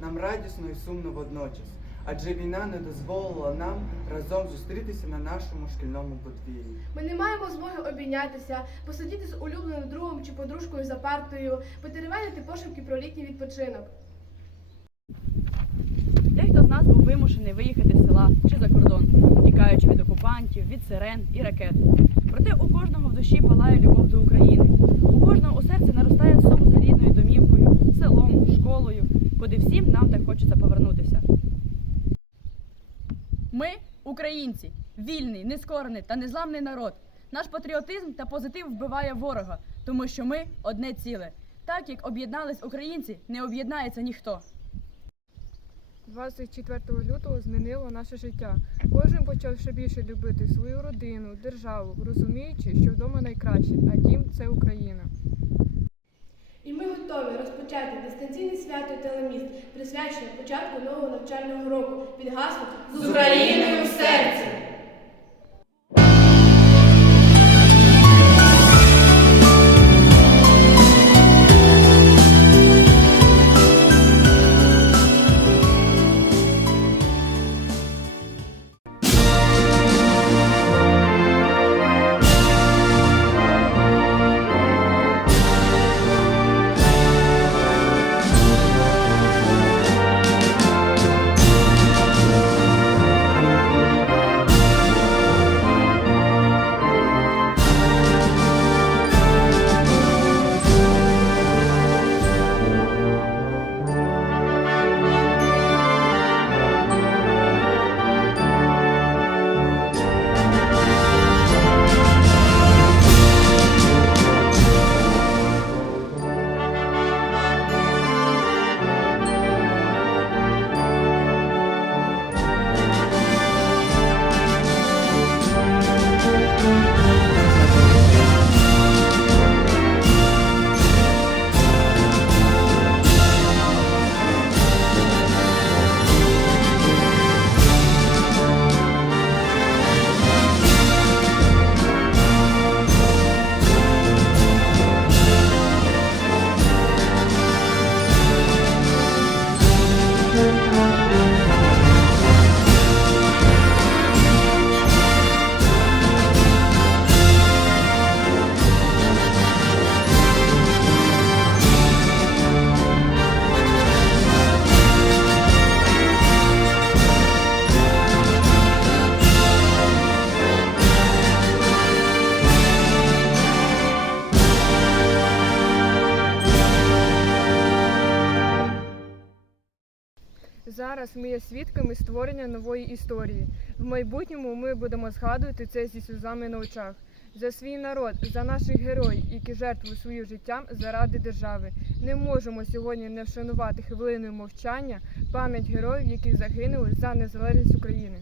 нам радісно і сумно водночас, адже війна не дозволила нам разом зустрітися на нашому шкільному подвір'ї. Ми не маємо змоги обійнятися, посидіти з улюбленим другом чи подружкою за партою, потеревенити пошепки про літній відпочинок. Дехто з нас був вимушений виїхати з села чи за кордон, тікаючи від окупантів, від сирен і ракет. Проте у кожного в душі палає любов до України. У кожного у серці наростає сум за рідною домівкою, селом, школою, куди всім нам так хочеться повернутися. Ми українці, вільний, нескорений та незламний народ. Наш патріотизм та позитив вбиває ворога, тому що ми одне ціле. Так як об'єднались українці, не об'єднається ніхто. 24 лютого змінило наше життя. Кожен почав ще більше любити свою родину, державу, розуміючи, що вдома найкраще, а дім це Україна. Готові розпочати дистанційне свято телеміст, присвячене початку нового навчального року під гаслом з Україною в серці. Зараз ми є свідками створення нової історії. В майбутньому ми будемо згадувати це зі сльозами на очах. За свій народ, за наших героїв, які жертвують своїм життям заради держави. Не можемо сьогодні не вшанувати хвилиною мовчання пам'ять героїв, які загинули за незалежність України.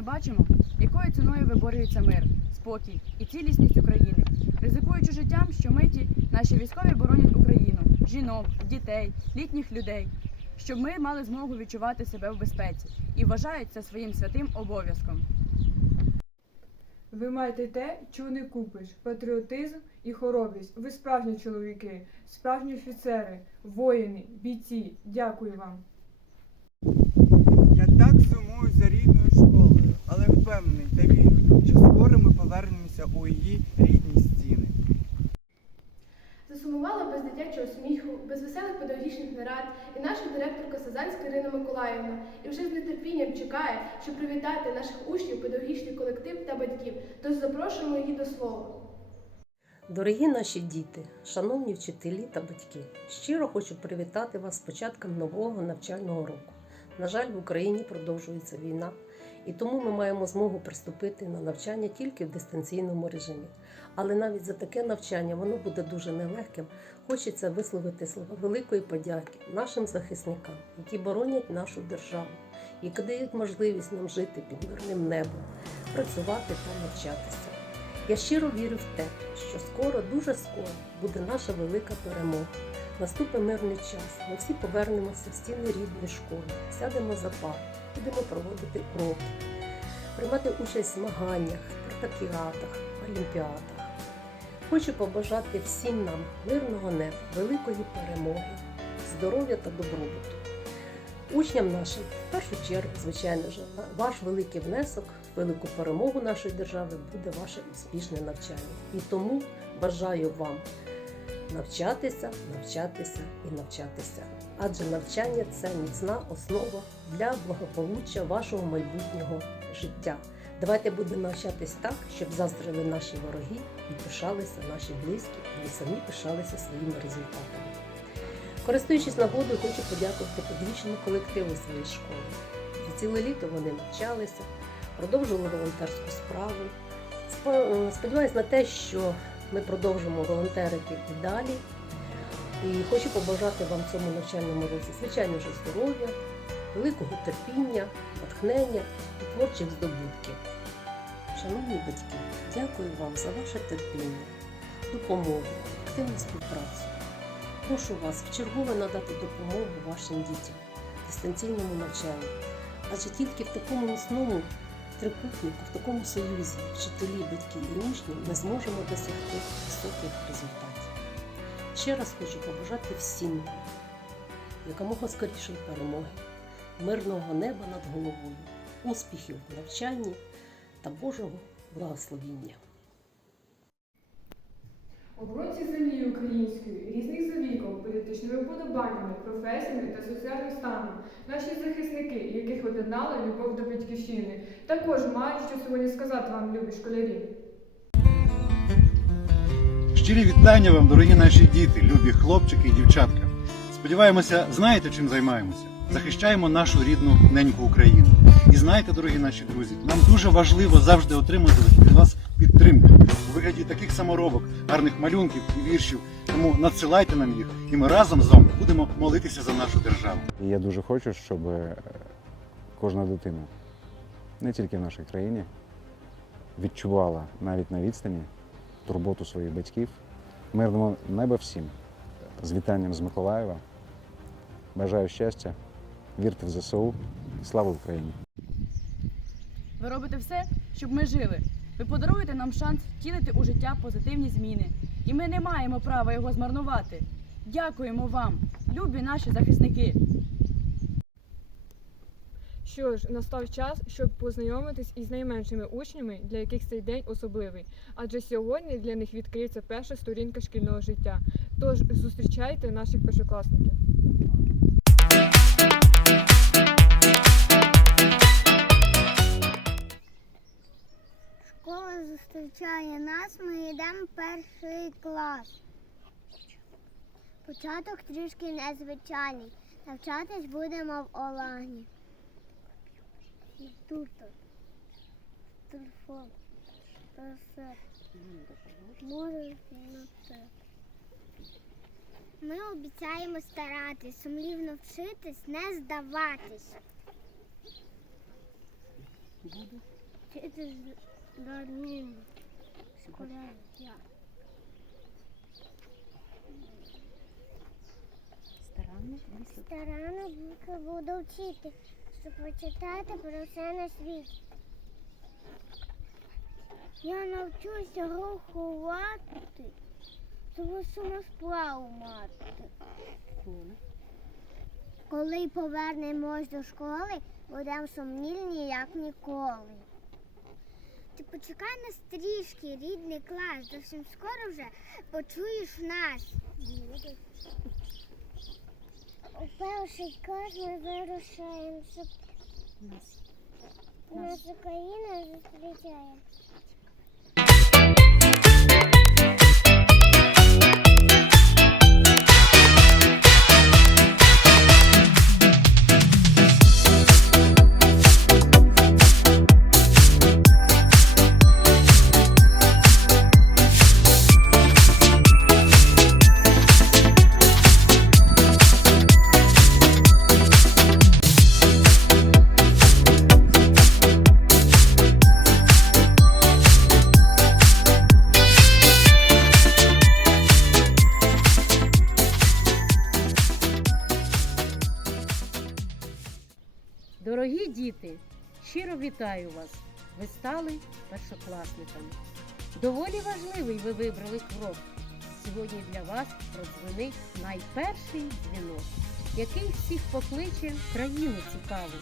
Ми бачимо, якою ціною виборюється мир, спокій і цілісність України. Ризикуючи життям, щомиті наші військові боронять Україну, жінок, дітей, літніх людей, щоб ми мали змогу відчувати себе в безпеці і вважають це своїм святим обов'язком. Ви маєте те, чого не купиш: патріотизм і хоробрість. Ви справжні чоловіки, справжні офіцери, воїни, бійці. Дякую вам. Я так сумую за але впевнений та вірю, що скоро ми повернемося у її рідні стіни. Засумували Сумувала без дитячого сміху, без веселих педагогічних нарад і наша директорка Сазанська Ірина Миколаївна. І вже з нетерпінням чекає, щоб привітати наших учнів, педагогічний колектив та батьків. Тож запрошуємо її до слова. Дорогі наші діти, шановні вчителі та батьки, щиро хочу привітати вас з початком нового навчального року. На жаль, в Україні продовжується війна, і тому ми маємо змогу приступити на навчання тільки в дистанційному режимі. Але навіть за таке навчання воно буде дуже нелегким. Хочеться висловити слова великої подяки нашим захисникам, які боронять нашу державу, які дають можливість нам жити під мирним небом, працювати та навчатися. Я щиро вірю в те, що скоро, дуже скоро буде наша велика перемога. Наступить мирний час. Ми всі повернемося в стіни рідної школи, сядемо за пар, будемо проводити уроки, приймати участь в змаганнях, спартакіадах, олімпіадах. Хочу побажати всім нам мирного неба, великої перемоги, здоров'я та добробуту. Учням нашим, в першу чергу, звичайно ж, ваш великий внесок велику перемогу нашої держави буде ваше успішне навчання. І тому бажаю вам навчатися, навчатися і навчатися. Адже навчання це міцна основа для благополуччя вашого майбутнього життя. Давайте будемо навчатись так, щоб заздрили наші вороги і пишалися наші близькі, і самі пишалися своїми результатами. Користуючись нагодою, хочу подякувати педагогічному колективу своєї школи. За ціле літо вони навчалися, продовжували волонтерську справу. Е, Сподіваюсь на те, що ми продовжимо волонтерити і далі. І хочу побажати вам в цьому навчальному році, звичайно ж, здоров'я, великого терпіння, натхнення і творчих здобутків. Шановні батьки, дякую вам за ваше терпіння, допомогу, активну співпрацю. Прошу вас вчергове надати допомогу вашим дітям дистанційному навчанні, адже тільки в такому міцному трикутнику, в такому союзі вчителі, батьки і учні ми зможемо досягти високих результатів. Ще раз хочу побажати всім якомога скорішої перемоги, мирного неба над головою, успіхів в навчанні та Божого благословіння. Оборонці землі української, політичними вподобаннями, професіями та соціальним станом, наші захисники, яких об'єднала любов до батьківщини, також мають що сьогодні сказати вам, любі школярі. Щирі вітання вам, дорогі наші діти, любі хлопчики і дівчатка. Сподіваємося, знаєте, чим займаємося. Захищаємо нашу рідну неньку Україну. І знаєте, дорогі наші друзі, нам дуже важливо завжди отримати від вас підтримку у вигляді таких саморобок, гарних малюнків і віршів. Тому надсилайте нам їх, і ми разом з вами будемо молитися за нашу державу. І я дуже хочу, щоб е, кожна дитина, не тільки в нашій країні, відчувала навіть на відстані турботу своїх батьків. Мирного неба всім. З вітанням з Миколаєва. Бажаю щастя, вірте в ЗСУ слава Україні! Ви робите все, щоб ми жили. Ви подаруєте нам шанс втілити у життя позитивні зміни. І ми не маємо права його змарнувати. Дякуємо вам, любі наші захисники. Що ж, настав час, щоб познайомитись із найменшими учнями, для яких цей день особливий. Адже сьогодні для них відкриється перша сторінка шкільного життя. Тож зустрічайте наших першокласників. Зустрічає нас, ми йдемо в перший клас. Початок трішки незвичайний. Навчатись будемо в Олагні. Тут. Телефон. Все. Може на це. Ми обіцяємо старатись, сумлівно вчитись, не здаватись. Вчитись дармінно. Я. Старанно буду, вчити, щоб почитати про все на світі. Я навчуся рахувати, тому що на справу мати. Коли повернемось до школи, будемо сумнільні, як ніколи. Ти почекай нас трішки, рідний клас. Зовсім скоро вже почуєш нас. У перший клас ми вирушаємо, щоб нас Україна зустрічає. Вітаю вас! Ви стали першокласниками. Доволі важливий ви вибрали крок. Сьогодні для вас продзвонить найперший дзвінок, який всіх покличе країну цікаву.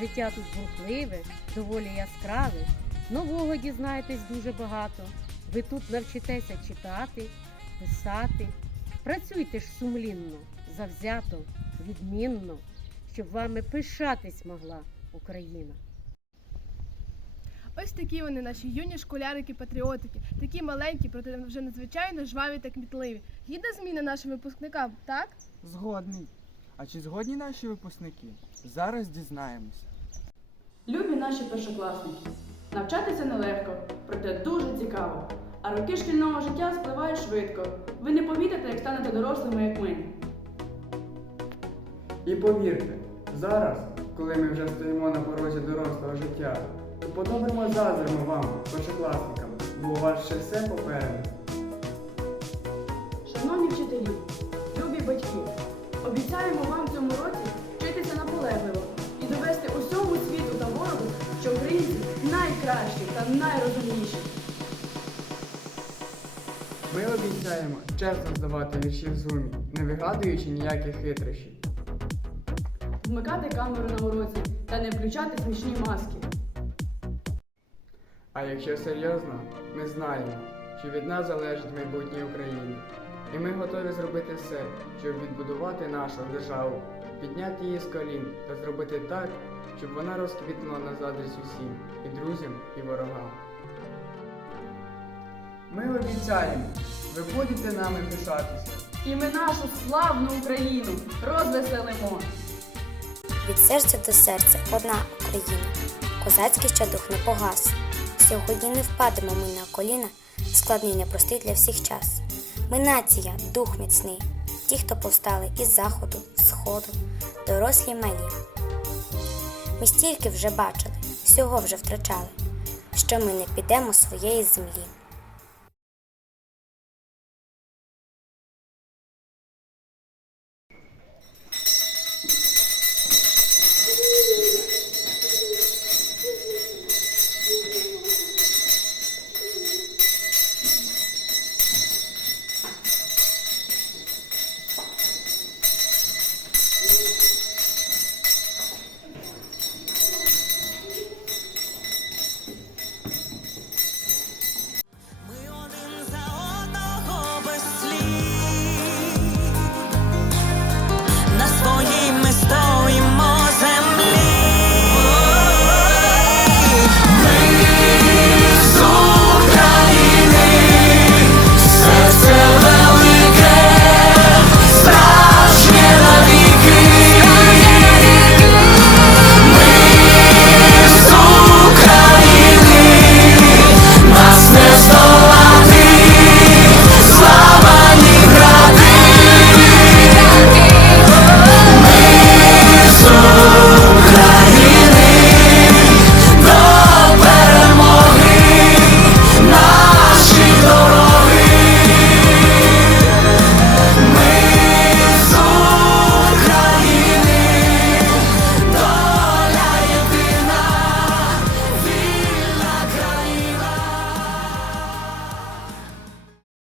Життя тут бурхливе, доволі яскраве. Нового дізнаєтесь дуже багато. Ви тут навчитеся читати, писати. Працюйте ж сумлінно, завзято, відмінно, щоб вами пишатись могла Україна. Ось такі вони наші юні школярики-патріотики, такі маленькі, проте вже надзвичайно жваві та кмітливі. Гідна зміна нашим випускникам, так? Згодний. А чи згодні наші випускники? Зараз дізнаємося. Любі наші першокласники, навчатися нелегко, проте дуже цікаво. А роки шкільного життя спливають швидко. Ви не помітите, як станете дорослими, як ми. І повірте, зараз, коли ми вже стоїмо на порозі дорослого життя, то по-доброму заздримо вам, першокласникам, бо у вас ще все попереду. Шановні вчителі, любі батьки, обіцяємо вам в цьому році вчитися наполегливо і довести усьому світу та ворогу, що українці найкращі та найрозумніші. Ми обіцяємо чесно здавати вірші в зумі, не вигадуючи ніяких хитрощів. Вмикати камеру на уроці та не включати смішні маски. А якщо серйозно, ми знаємо, що від нас залежить майбутнє України. І ми готові зробити все, щоб відбудувати нашу державу, підняти її з колін та зробити так, щоб вона розквітнула на задрість усім, і друзям, і ворогам. Ми обіцяємо, ви будете нами пишатися. І ми нашу славну Україну розвеселимо. Від серця до серця одна Україна. Козацький ще дух не погас. Сьогодні не впадемо ми на коліна, складний непростий для всіх час. Ми нація, дух міцний, ті, хто повстали із заходу, сходу, дорослі малі. Ми стільки вже бачили, всього вже втрачали, що ми не підемо своєї землі.